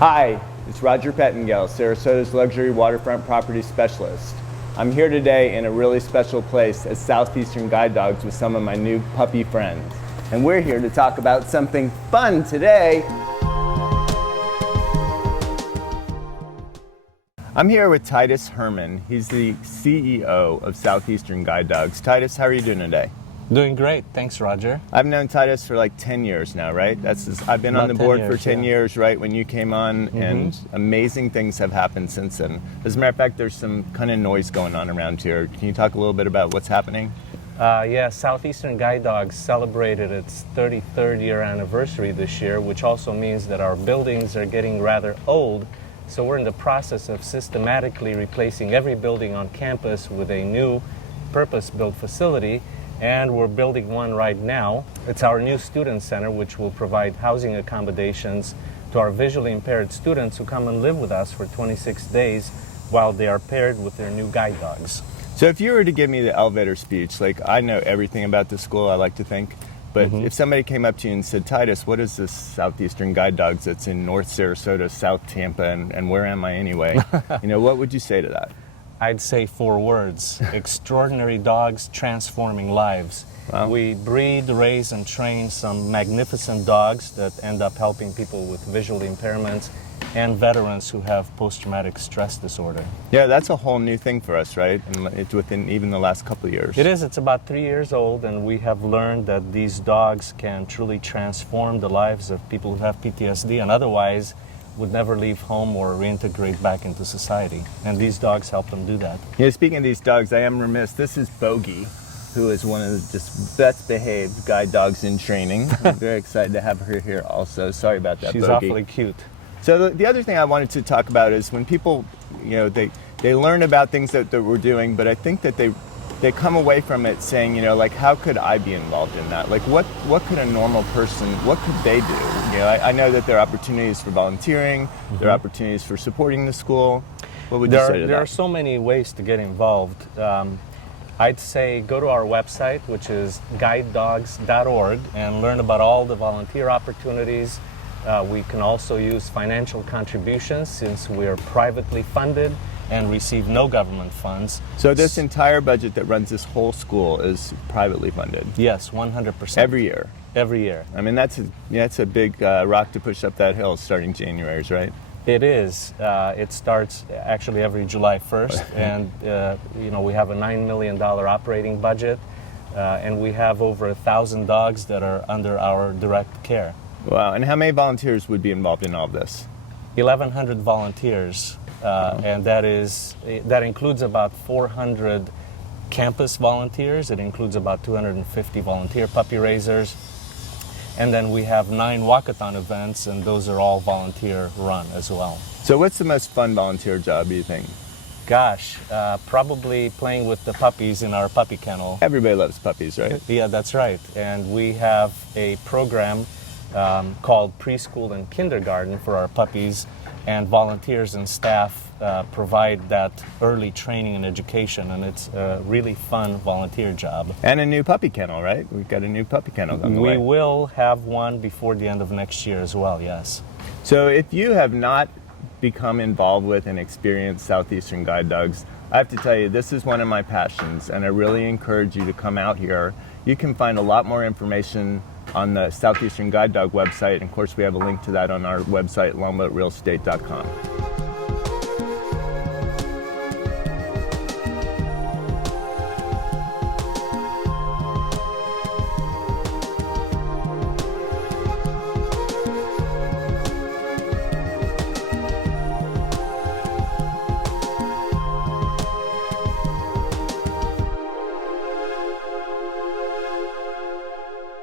Hi, it's Roger Pettingell, Sarasota's luxury waterfront property specialist. I'm here today in a really special place at Southeastern Guide Dogs with some of my new puppy friends. And we're here to talk about something fun today. I'm here with Titus Herman. He's the CEO of Southeastern Guide Dogs. Titus, how are you doing today? Doing great. Thanks, Roger. I've known Titus for like 10 years now, right? I've been on the board for 10 years, right, when you came on, and amazing things have happened since then. As a matter of fact, there's some kind of noise going on around here. Can you talk a little bit about what's happening? Yeah, Southeastern Guide Dogs celebrated its 33rd year anniversary this year, which also means that our buildings are getting rather old. So we're in the process of systematically replacing every building on campus with a new purpose-built facility. And we're building one right now. It's our new student center, which will provide housing accommodations to our visually impaired students who come and live with us for 26 days while they are paired with their new guide dogs. So if you were to give me the elevator speech, like I know everything about the school, I like to think, but if somebody came up to you and said, Titus, what is this Southeastern Guide Dogs that's in North Sarasota, South Tampa, and where am I anyway? What would you say to that? I'd say 4 words: extraordinary dogs transforming lives. Wow. We breed, raise, and train some magnificent dogs that end up helping people with visual impairments and veterans who have post-traumatic stress disorder. Yeah, that's a whole new thing for us, right? And it's within even the last couple of years. It is. It's about 3 years old, and we have learned that these dogs can truly transform the lives of people who have PTSD and otherwise would never leave home or reintegrate back into society. And these dogs help them do that. Yeah, speaking of these dogs, I am remiss. This is Bogey, who is one of the just best behaved guide dogs in training. I'm very excited to have her here also. Sorry about that, She's Bogey. awfully cute. So the other thing I wanted to talk about is when people, they learn about things that we're doing, but I think that they come away from it saying, like, how could I be involved in that? Like, what could a normal person, what could they do? I know that there are opportunities for volunteering, there are opportunities for supporting the school. What would you say to that? There are so many ways to get involved. I'd say go to our website, which is guidedogs.org, and learn about all the volunteer opportunities. We can also use financial contributions since we are privately funded and receive no government funds. So this entire budget that runs this whole school is privately funded? Yes, 100%. Every year? Every year. I mean, that's a big rock to push up that hill starting January, right? It is. It starts actually every July 1st, and we have a $9 million operating budget, and we have over 1,000 dogs that are under our direct care. Wow, and how many volunteers would be involved in all of this? 1,100 volunteers. And that includes about 400 campus volunteers. It includes about 250 volunteer puppy raisers. And then we have 9 walkathon events, and those are all volunteer run as well. So what's the most fun volunteer job, do you think? Gosh, probably playing with the puppies in our puppy kennel. Everybody loves puppies, right? Yeah, that's right. And we have a program called Preschool and Kindergarten for our puppies, and volunteers and staff provide that early training and education, and it's a really fun volunteer job. And a new puppy kennel, right? We've got a new puppy kennel on the way. We will have one before the end of next year as well, yes. So if you have not become involved with and experienced Southeastern Guide Dogs, I have to tell you, this is one of my passions, and I really encourage you to come out here. You can find a lot more information on the Southeastern Guide Dog website, and of course we have a link to that on our website, longboatrealestate.com.